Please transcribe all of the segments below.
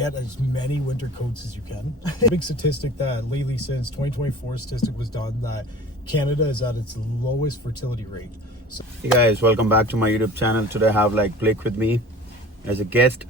get as many winter coats as you can. Big statistic that lately, since 2024 statistic was done, that Canada is at its lowest fertility rate. So, hey guys, welcome back to my YouTube channel. Today I have Blake with me as a guest.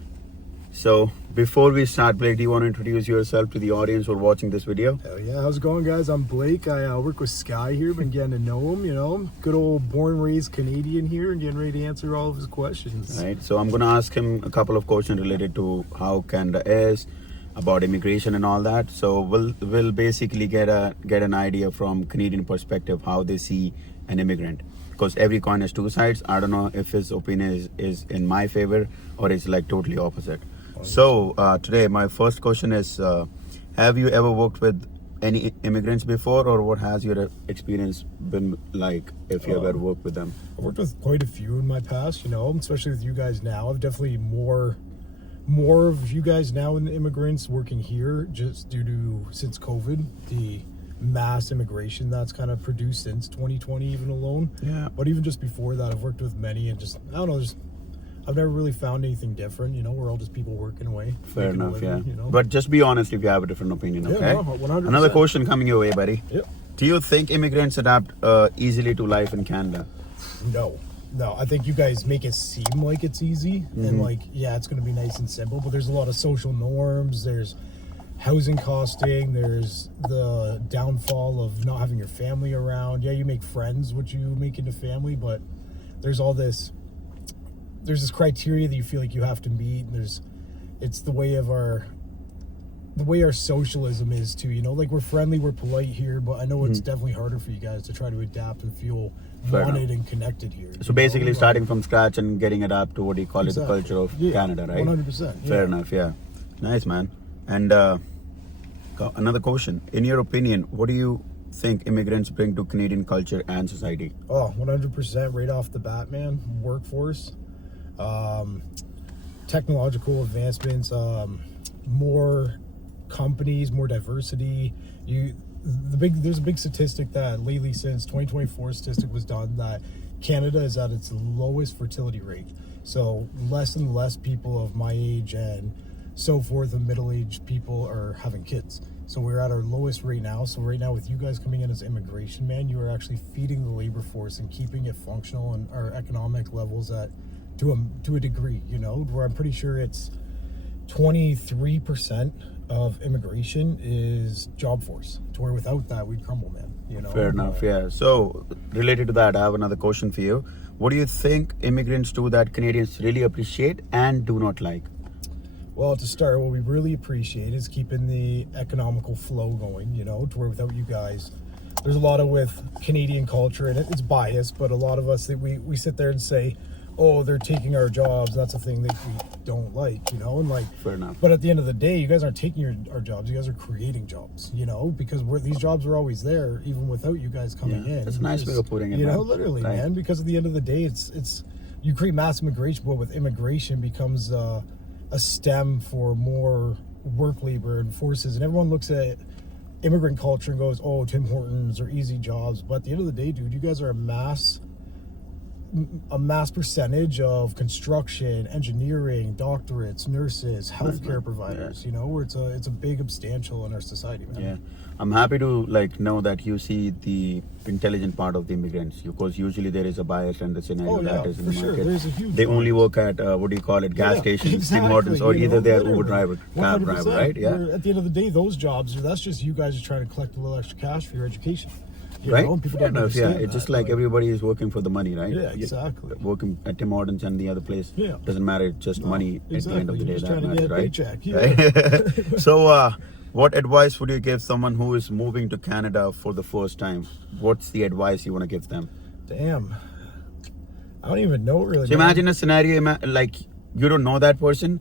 So before we start, Blake, do you want to introduce yourself to the audience who are watching this video? hell yeah, how's it going, guys? I'm Blake. I work with Sky here, been getting to know him, you know. Good old born and raised Canadian here, and getting ready to answer all of his questions. Right, so I'm going to ask him a couple of questions related to how Canada is, about immigration and all that. So we'll basically get an idea from Canadian perspective how they see an immigrant, because every coin has two sides. I don't know if his opinion is in my favor or it's totally opposite. So today my first question is, have you ever worked with any immigrants before, or what has your experience been like if you ever worked with them? I've worked with quite a few in my past, you know, especially with you guys now. I've definitely more of you guys now in the immigrants working here, just due to, since COVID, the mass immigration that's kind of produced since 2020 even alone. Yeah. But even just before that, I've worked with many, and just, I don't know, I've never really found anything different. You know, we're all just people working away. Fair enough, living, yeah. you know? But just be honest if you have a different opinion, Yeah, okay? no, 100%. Another question coming your way, buddy. Yep. Do you think immigrants adapt easily to life in Canada? No, I think you guys make it seem like it's easy, and yeah, it's going to be nice and simple, but there's a lot of social norms, there's housing costing, there's the downfall of not having your family around. Yeah, you make friends, what you make into family, but there's this criteria that you feel like you have to meet, and it's the way our socialism is too, you know, we're friendly, we're polite here, but I know it's definitely harder for you guys to try to adapt and feel wanted and connected here. So basically starting from scratch and getting adapted to what do you call it, the culture of Canada, right? 100%. Fair enough, yeah. Nice, man. And another question. In your opinion, what do you think immigrants bring to Canadian culture and society? Oh, 100% right off the bat, man. Workforce, technological advancements, more companies, more diversity. There's a big statistic that lately, since 2024 statistic was done, that Canada is at its lowest fertility rate. So less and less people of my age and so forth, and middle-aged people are having kids. So we're at our lowest rate now. So right now, with you guys coming in as immigration, man, you are actually feeding the labor force and keeping it functional, and our economic levels to a degree, you know, where I'm pretty sure it's 23% of immigration is job force, to where without that we'd crumble, man, you know. Fair enough, yeah. So related to that, I have another question for you. What do you think immigrants do that Canadians really appreciate and do not like? Well, to start, what we really appreciate is keeping the economical flow going, you know, to where without you guys, there's a lot of with Canadian culture, and it's biased, but a lot of us that we sit there and say, oh, they're taking our jobs. That's a thing that we don't like, you know, and Fair enough. But at the end of the day, you guys aren't taking our jobs. You guys are creating jobs, you know, because these jobs are always there, even without you guys coming in. That's a nice way of putting it, you know, man. literally, Right. man. Because at the end of the day, it's you create mass immigration, but with immigration becomes a stem for more work labor and forces, and everyone looks at immigrant culture and goes, oh, Tim Hortons or easy jobs. But at the end of the day, dude, you guys are a mass percentage of construction, engineering, doctorates, nurses, healthcare providers, you know, where it's a big substantial in our society, man. Yeah, I'm happy to know that you see the intelligent part of the immigrants, because usually there is a bias and the scenario that is in the market. There's a huge they bias. only work at gas stations, exactly, Tim Hortons, or you either know, they are literally. Uber driver, cab driver, 100%. right? Yeah. Where at the end of the day, those jobs, that's just you guys are trying to collect a little extra cash for your education. You Right? know, and people Fair don't enough, yeah. understand It's just that, like everybody is working for the money, right? Yeah, exactly. Working at Tim Hortons and the other place. Yeah. Doesn't matter, it's just money at the end of the day. You're just That trying to matters, get a right? paycheck. Yeah. Right? So, what advice would you give someone who is moving to Canada for the first time? What's the advice you want to give them? Damn. I don't even know really. So imagine a scenario like you don't know that person.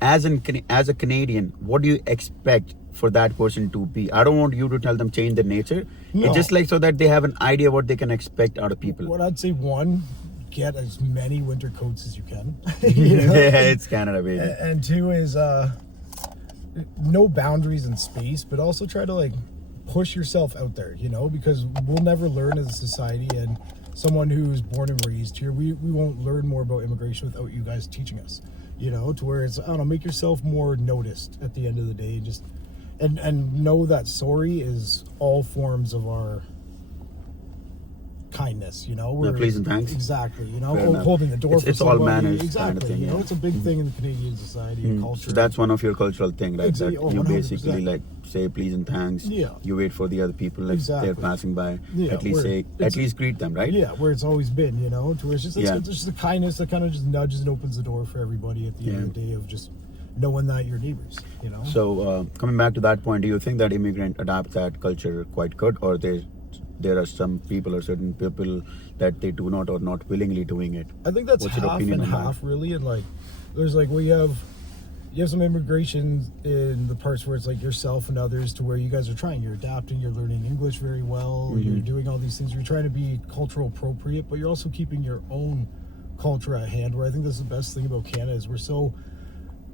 As a Canadian, what do you expect for that person to be? I don't want you to tell them change their nature. No. It's just so that they have an idea what they can expect out of people. What I'd say, one, get as many winter coats as you can. Yeah, it's Canada, baby. And two is no boundaries in space, but also try to push yourself out there, you know, because we'll never learn as a society, and someone who's born and raised here, we won't learn more about immigration without you guys teaching us. you know, to where it's, I don't know, make yourself more noticed at the end of the day. Just and know that sorry is all forms of our kindness, you know. Yeah, please and thanks. Exactly, you know, Fair enough. holding the door It's- for it's all somebody. manners Exactly, kind of thing, you know, yeah. it's a big thing in the Canadian society and culture. So that's one of your cultural thing, right? Exactly. That Oh, you 100%. basically like say please and thanks. Yeah. You wait for the other people like they're Exactly. passing by. Yeah, at least where say, it's- at least greet them, right? Yeah, where it's always been, you know, to where it's just, Yeah. it's just the kindness that kind of just nudges and opens the door for everybody at the end of the day of just knowing that you're neighbors, you know. So coming back to that point, do you think that immigrant adapt that culture quite good, or there are some people or certain people that they do not or not willingly doing it? I think that's What's your half opinion and on that? half, really. And like, there's like, you have some immigration in the parts where it's like yourself and others, to where you guys are trying, you're adapting, you're learning English very well, Mm-hmm. you're doing all these things, you're trying to be cultural appropriate, but you're also keeping your own culture at hand. Where I think that's the best thing about Canada is we're so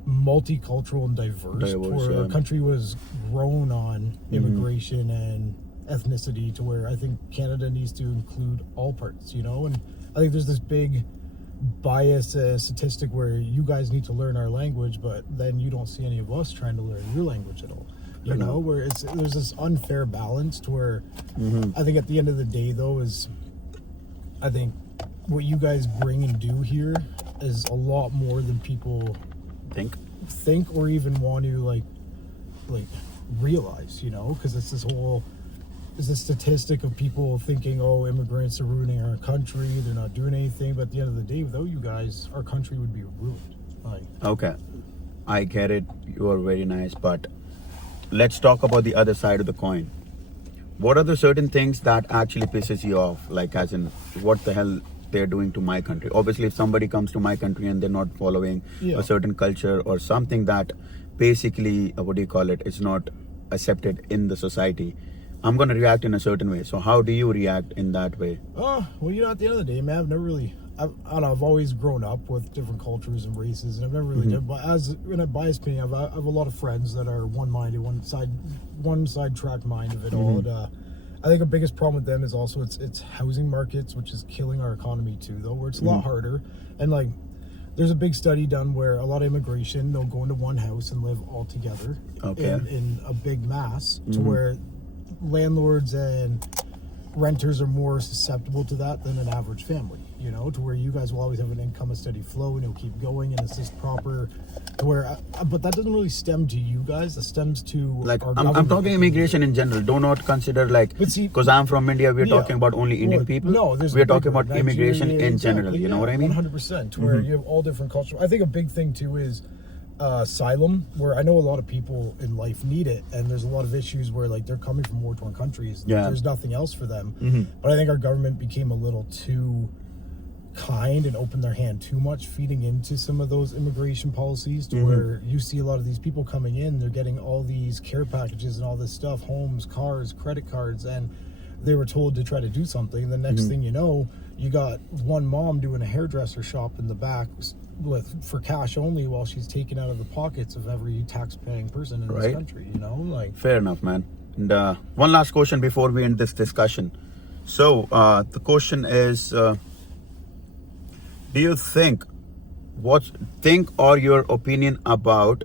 multicultural and diverse, where yeah. our country was grown on immigration and ethnicity, to where I think Canada needs to include all parts, you know. And I think there's this big bias statistic where you guys need to learn our language, but then you don't see any of us trying to learn your language at all, you Fair know. enough. Where there's this unfair balance to where I think at the end of the day, though, is I think what you guys bring and do here is a lot more than people think or even want to like realize, you know, because it's this statistic of people thinking, oh, immigrants are ruining our country, they're not doing anything, but at the end of the day, without you guys, our country would be ruined. Like, Okay, I get it. You are very nice, but let's talk about the other side of the coin. What are the certain things that actually pisses you off? Like, as in, what the hell they're doing to my country? Obviously, if somebody comes to my country and they're not following Yeah. a certain culture or something that basically, what do you call it, is not accepted in the society, I'm going to react in a certain way. So how do you react in that way? well, you know, at the end of the day, man, I've never really, I don't know, I've always grown up with different cultures and races, and I've never really done, but in a biased opinion, I have a lot of friends that are one-minded, one side track mind of it all. And, I think the biggest problem with them is also it's housing markets, which is killing our economy too, though, where it's a lot harder. And like, there's a big study done where a lot of immigration, they'll go into one house and live all together Okay. in a big mass, to where landlords and renters are more susceptible to that than an average family, you know, to where you guys will always have an income, a steady flow, and it'll keep going, and it's just proper to where, but that doesn't really stem to you guys, it stems to Like, our I'm government. talking immigration in general. Do not consider like, But see- because I'm from India, we're Yeah. talking about only Indian Well, people. No, there's we're talking bigger, about immigration Nigeria, in general. exactly, You know yeah, what I mean? 100%. Where you have all different cultures. I think a big thing too is asylum, where I know a lot of people in life need it, and there's a lot of issues where like they're coming from war-torn countries. Yeah. There's nothing else for them. But I think our government became a little too kind and opened their hand too much, feeding into some of those immigration policies, to where you see a lot of these people coming in, they're getting all these care packages and all this stuff, homes, cars, credit cards, and they were told to try to do something. And the next thing you know, you got one mom doing a hairdresser shop in the back for cash only, while she's taken out of the pockets of every tax-paying person in this Right. country, you know. Like, Fair enough, man. And one last question before we end this discussion. So the question is, do you think or your opinion about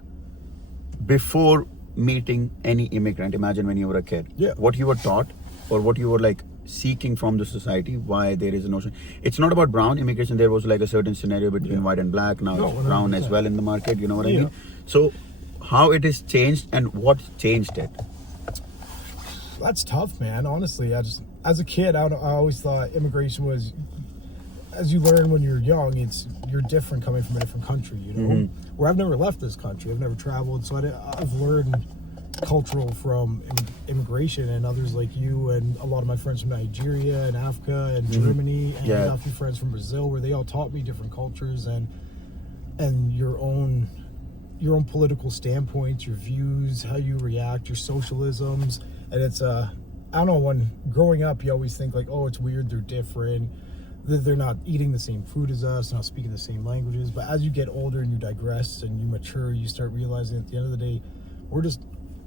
before meeting any immigrant? Imagine when you were a kid, Yeah. what you were taught or what you were like seeking from the society, why there is a notion. It's not about brown immigration. There was like a certain scenario between white and black. Now No, it's brown as 100%. well in the market. You know what I Yeah. mean? So how it is changed and what changed it? that's tough, man. Honestly, as a kid, I always thought immigration was, as you learn when you're young, you're different coming from a different country, you know. Where I've never left this country, I've never traveled, so I've learned cultural from immigration, and others like you and a lot of my friends from Nigeria and Africa and Germany, and Yeah. a few friends from Brazil, where they all taught me different cultures and your own political standpoints, your views, how you react, your socialisms. And it's I don't know, when growing up you always think like, oh, it's weird, they're different, they're not eating the same food as us, not speaking the same languages. But as you get older and you digress and you mature, you start realizing at the end of the day, we're just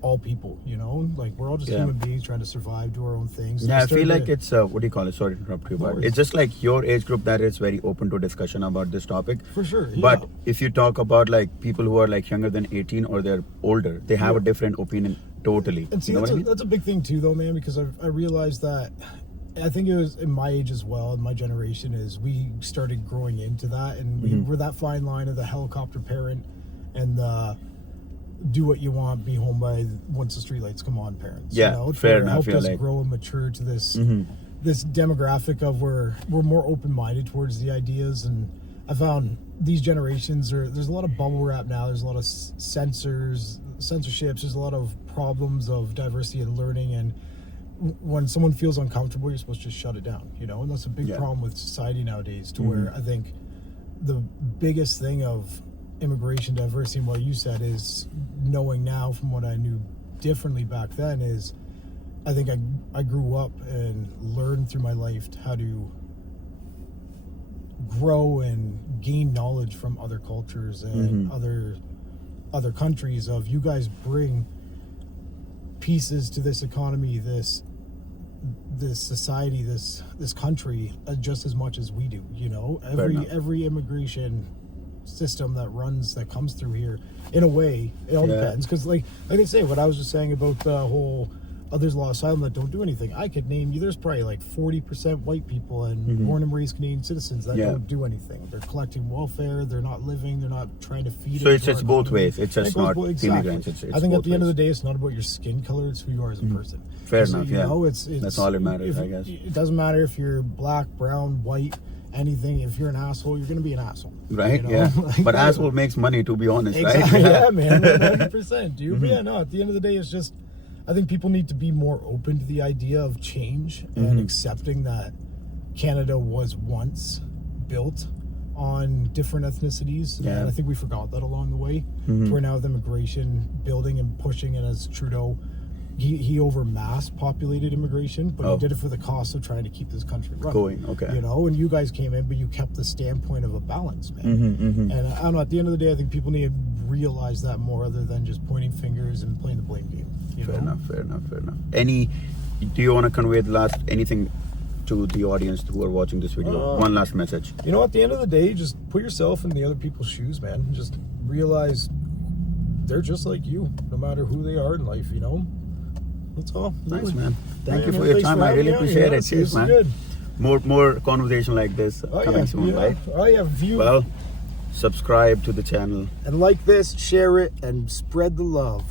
all people, you know, like we're all just Yeah. human beings trying to survive, do our own things. And Yeah, I started feel like to- it's what do you call it? Sorry to interrupt you, but worries. it's just like your age group that is very open to discussion about this topic. For sure, But yeah. if you talk about like people who are like younger than 18 or they're older, they have a different opinion totally. And see, you know that's, what I mean? that's a big thing too, though, man, because I realized that I think it was in my age as well, in my generation, is we started growing into that, and we Mm-hmm. were that fine line of the helicopter parent and the do what you want, be home by once the streetlights come on parents. Yeah, you know, fair to enough, help yeah, us like- grow and mature to this Mhm. this demographic of we're more open minded towards the ideas. And I found these generations there's a lot of bubble wrap now. There's a lot of censorships. There's a lot of problems of diversity and learning, and when someone feels uncomfortable, you're supposed to just shut it down, you know. And that's a big Yeah. problem with society nowadays, to where I think the biggest thing of immigration diversity, and what you said, is knowing now from what I knew differently back then, is I think I grew up and learned through my life how to grow and gain knowledge from other cultures and other countries. Of you guys bring pieces to this economy, this society, this country, just as much as we do, you know. enough. Every immigration system that comes through here, in a way, it all Yeah. depends, because like I say, what I was just saying about the whole others law asylum that don't do anything, I could name you, there's probably like 40% white people and born and raised Canadian citizens that Yeah. don't do anything. They're collecting welfare, they're not living, they're not trying to feed So it it's to our just both economy. ways. It's just It goes not both- exactly. immigrants. It's I think at both the end of the ways. day, it's not about your skin color, it's who you are as a person. Fair So, enough, you yeah. know, it's That's all that matters, if- I guess. It doesn't matter if you're black, brown, white, anything. If you're an asshole, you're going to be an asshole. Right? you know? Yeah. Like, But asshole makes money, to be honest, Exactly. right? Yeah, man, 100%, dude. But yeah, no. At the end of the day, it's just, I think people need to be more open to the idea of change and accepting that Canada was once built on different ethnicities. Yeah. And I think we forgot that along the way. We're now with immigration building and pushing, and as Trudeau, he over mass populated immigration, but Oh. he did it for the cost of trying to keep this country running. Going, okay. You know, and you guys came in, but you kept the standpoint of a balance, man. Mm-hmm, And I don't know, at the end of the day, I think people need to realize that more, other than just pointing fingers and playing the blame game. You Fair know? enough, fair enough, fair enough. Do you want to convey anything to the audience who are watching this video? One last message. You know, at the end of the day, just put yourself in the other people's shoes, man. Just realize they're just like you, no matter who they are in life, you know? That's all. Nice, Really. man. Thank you man, for your thanks time. I having really me on appreciate here. it. Cheers, This is man. good. More conversation like this coming soon, yeah. right? Oh, yeah, view. Well, subscribe to the channel. And like this, share it, and spread the love.